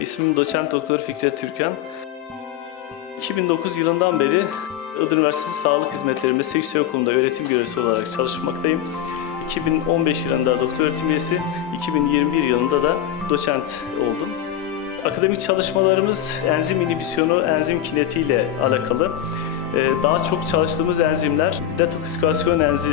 İsmim doçent doktor Fikret Türkan. 2009 yılından beri Iğdır Üniversitesi Sağlık Hizmetleri Meslek Yüksekokulu'nda öğretim görevlisi olarak çalışmaktayım. 2015 yılında doktor öğretim üyesi, 2021 yılında da doçent oldum. Akademik çalışmalarımız enzim inhibisyonu, enzim kinetiği ile alakalı. Ee, Daha çok çalıştığımız enzimler detoksikasyon enzi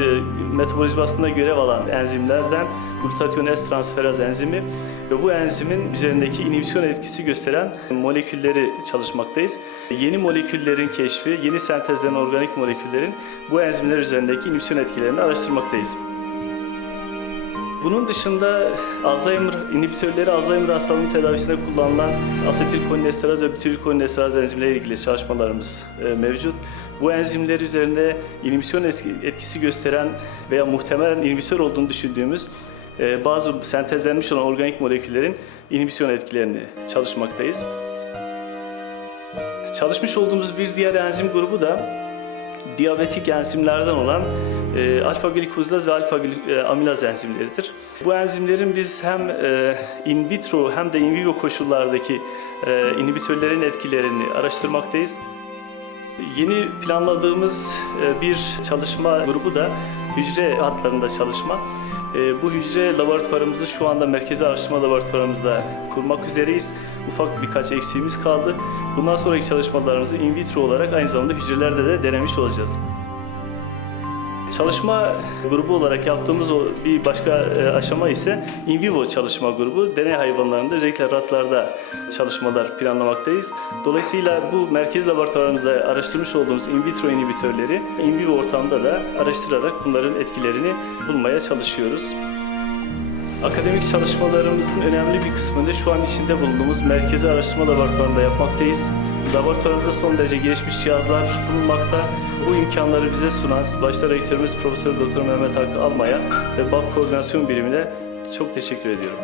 metabolizmasında görev alan enzimlerden glutatyon S transferaz enzimi ve bu enzimin üzerindeki inhibisyon etkisi gösteren molekülleri çalışmaktayız. Yeni moleküllerin keşfi, yeni sentezlenen organik moleküllerin bu enzimler üzerindeki inhibisyon etkilerini araştırmaktayız. Bunun dışında Alzheimer inhibitörleri Alzheimer hastalığının tedavisinde kullanılan asetilkolinesteraz ve butyrylkolinesteraz enzimleriyle ilgili çalışmalarımız e, mevcut. Bu enzimler üzerinde inhibisyon etki- etkisi gösteren veya muhtemelen inhibitör olduğunu düşündüğümüz e, bazı sentezlenmiş olan organik moleküllerin inhibisyon etkilerini çalışmaktayız. Çalışmış olduğumuz bir diğer enzim grubu da diyabetik enzimlerden olan e, alfa glikozilaz ve alfa e, amilaz enzimleridir. Bu enzimlerin biz hem e, in vitro hem de in vivo koşullardaki e, inhibitörlerin etkilerini araştırmaktayız. Yeni planladığımız e, bir çalışma grubu da hücre hatlarında çalışma. E, Bu hücre laboratuvarımızı şu anda merkezi araştırma laboratuvarımızda kurmak üzereyiz. Ufak birkaç eksiğimiz kaldı. Bundan sonraki çalışmalarımızı in vitro olarak aynı zamanda hücrelerde de denemiş olacağız. Çalışma grubu olarak yaptığımız bir başka e, aşama ise in vivo çalışma grubu. Deney hayvanlarında özellikle ratlarda çalışmalar planlamaktayız. Dolayısıyla bu merkez laboratuvarımızda araştırmış olduğumuz in vitro inhibitörleri in vivo ortamda da araştırarak bunların etkilerini bulmaya çalışıyoruz. Akademik çalışmalarımızın önemli bir kısmını şu an içinde bulunduğumuz Merkezi Araştırma Laboratuvarı'nda yapmaktayız. Laboratuvarımızda son derece gelişmiş cihazlar bulunmakta. Bu imkanları bize sunan başta rektörümüz Profesör Doktor Mehmet Hakkı Almaya ve BAP Koordinasyon Birimine çok teşekkür ediyorum.